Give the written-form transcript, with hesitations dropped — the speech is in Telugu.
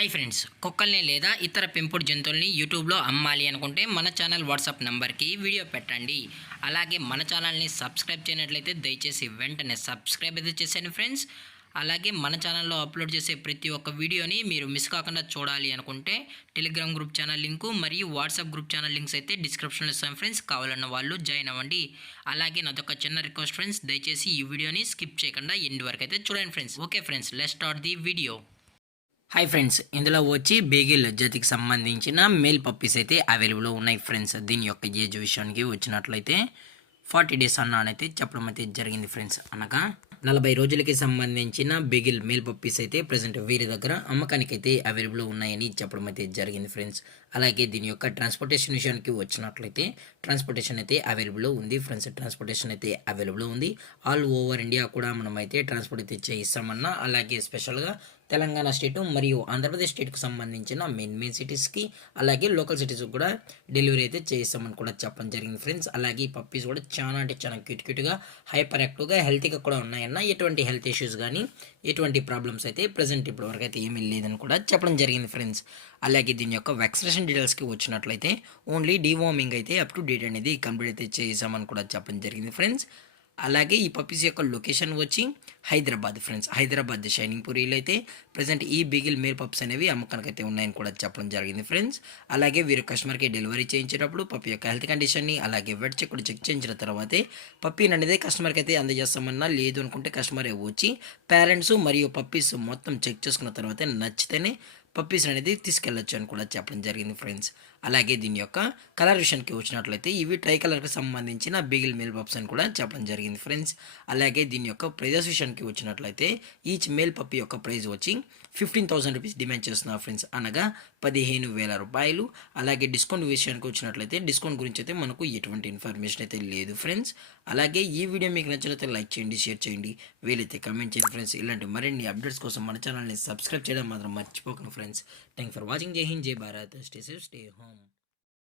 హాయ్ ఫ్రెండ్స్, కుక్కల్ని లేదా ఇతర పెంపుడు జంతువుల్ని యూట్యూబ్లో అమ్మాలి అనుకుంటే మన ఛానల్ వాట్సాప్ నెంబర్కి వీడియో పెట్టండి. అలాగే మన ఛానల్ని సబ్స్క్రైబ్ చేయనట్లయితే దయచేసి వెంటనే సబ్స్క్రైబ్ అయితే చేసేయండి ఫ్రెండ్స్. అలాగే మన ఛానల్లో అప్లోడ్ చేసే ప్రతి ఒక్క వీడియోని మీరు మిస్ కాకుండా చూడాలి అనుకుంటే టెలిగ్రామ్ గ్రూప్ ఛానల్ లింకు మరియు వాట్సాప్ గ్రూప్ ఛానల్ లింక్స్ అయితే డిస్క్రిప్షన్లో ఇస్తాం ఫ్రెండ్స్. కావాలన్న వాళ్ళు జాయిన్ అవ్వండి. అలాగే నాదొక చిన్న రిక్వెస్ట్ ఫ్రెండ్స్, దయచేసి ఈ వీడియోని స్కిప్ చేయకుండా ఎండ్ వరకు అయితే చూడండి friends. Okay friends, let's start the video. Hi friends, ఇందులో వచ్చి బేగిల్ జాతికి సంబంధించిన మేల్ పప్పీస్ అయితే అవైలబుల్లో ఉన్నాయి ఫ్రెండ్స్. దీని యొక్క ఏజ్ విషయానికి వచ్చినట్లయితే 40 డేస్ అన్నానైతే చెప్పడం అయితే జరిగింది ఫ్రెండ్స్. అనగా 40 రోజులకి సంబంధించిన బేగిల్ మేల్ పప్పీస్ అయితే ప్రజెంట్ వీరి దగ్గర అమ్మకానికి అయితే అవైలబుల్లో ఉన్నాయని చెప్పడం అయితే జరిగింది ఫ్రెండ్స్. అలాగే దీని యొక్క ట్రాన్స్పోర్టేషన్ విషయానికి వచ్చినట్లయితే ట్రాన్స్పోర్టేషన్ అయితే అవైలబుల్లో ఉంది ఫ్రెండ్స్. ట్రాన్స్పోర్టేషన్ అయితే అవైలబుల్లో ఉంది. ఆల్ ఓవర్ ఇండియా కూడా మనం అయితే ట్రాన్స్పోర్ట్ అయితే చేయిస్తామన్నా, అలాగే స్పెషల్గా తెలంగాణ స్టేటు మరియు ఆంధ్రప్రదేశ్ స్టేట్కు సంబంధించిన మెయిన్ సిటీస్కి అలాగే లోకల్ సిటీస్కి కూడా డెలివరీ అయితే చేస్తామని కూడా చెప్పడం జరిగింది ఫ్రెండ్స్. అలాగే ఈ పప్పీస్ కూడా చాలా అంటే చాలా క్యూట్గా హైపర్ యాక్టివ్గా హెల్తీగా కూడా ఉన్నాయన్న. ఎటువంటి హెల్త్ ఇష్యూస్ కానీ ఎటువంటి ప్రాబ్లమ్స్ అయితే ప్రజెంట్ ఇప్పటి వరకు అయితే ఏమీ లేదని కూడా చెప్పడం జరిగింది ఫ్రెండ్స్. అలాగే దీని యొక్క వ్యాక్సినేషన్ డీటెయిల్స్కి వచ్చినట్లయితే ఓన్లీ డీవార్మింగ్ అయితే అప్ టు డేట్ అనేది కంప్లీట్ అయితే చేసామని కూడా చెప్పడం జరిగింది ఫ్రెండ్స్. అలాగే ఈ పప్పీస్ యొక్క లొకేషన్ వచ్చి హైదరాబాద్ ఫ్రెండ్స్. హైదరాబాద్ షైనింగ్ పూరీలో అయితే ప్రజెంట్ ఈ బిగిల్ మేల్ పప్స్ అనేవి అమ్మకానికి అయితే ఉన్నాయని కూడా చెప్పడం జరిగింది ఫ్రెండ్స్. అలాగే వీరు కస్టమర్కి డెలివరీ చేయించేటప్పుడు పప్పి యొక్క హెల్త్ కండిషన్ని అలాగే వెట్ చెక్ కూడా చెక్ చేయించిన తర్వాతే పప్పీని అనేది కస్టమర్కి అయితే అందజేస్తామన్నా, లేదు అనుకుంటే కస్టమర్ వచ్చి పేరెంట్స్ మరియు పప్పీస్ మొత్తం చెక్ చేసుకున్న తర్వాతే నచ్చితేనే పప్పీస్ అనేది తీసుకెళ్ళొచ్చు అని కూడా చెప్పడం జరిగింది ఫ్రెండ్స్. అలాగే దీని యొక్క కలర్ విషయానికి వచ్చినట్లయితే ఇవి ట్రై కలర్కి సంబంధించిన బిగిల్ మేల్ పప్స్ అని కూడా చెప్పడం జరిగింది ఫ్రెండ్స్. అలాగే దీని యొక్క ప్రైజెస్ విషయానికి వచ్చినట్లయితే ఈచ్ మేల్ పప్పి యొక్క ప్రైస్ వచ్చి 15,000 రూపీస్ డిమాండ్ చేస్తున్నారు ఫ్రెండ్స్, అనగా 15,000 రూపాయలు. అలాగే డిస్కౌంట్ విషయానికి వచ్చినట్లయితే డిస్కౌంట్ గురించి అయితే మనకు ఎటువంటి ఇన్ఫర్మేషన్ అయితే లేదు ఫ్రెండ్స్. అలాగే ఈ వీడియో మీకు నచ్చినట్లయితే లైక్ చేయండి, షేర్ చేయండి, వీలైతే కమెంట్ చేయండి ఫ్రెండ్స్. ఇలాంటి మరిన్ని అప్డేట్స్ కోసం మన ఛానల్ని సబ్స్క్రైబ్ చేయడం మాత్రం మర్చిపోకండి ఫ్రెండ్స్. Thank for watching. జై హింద్, జై Bharat, stay safe, stay home.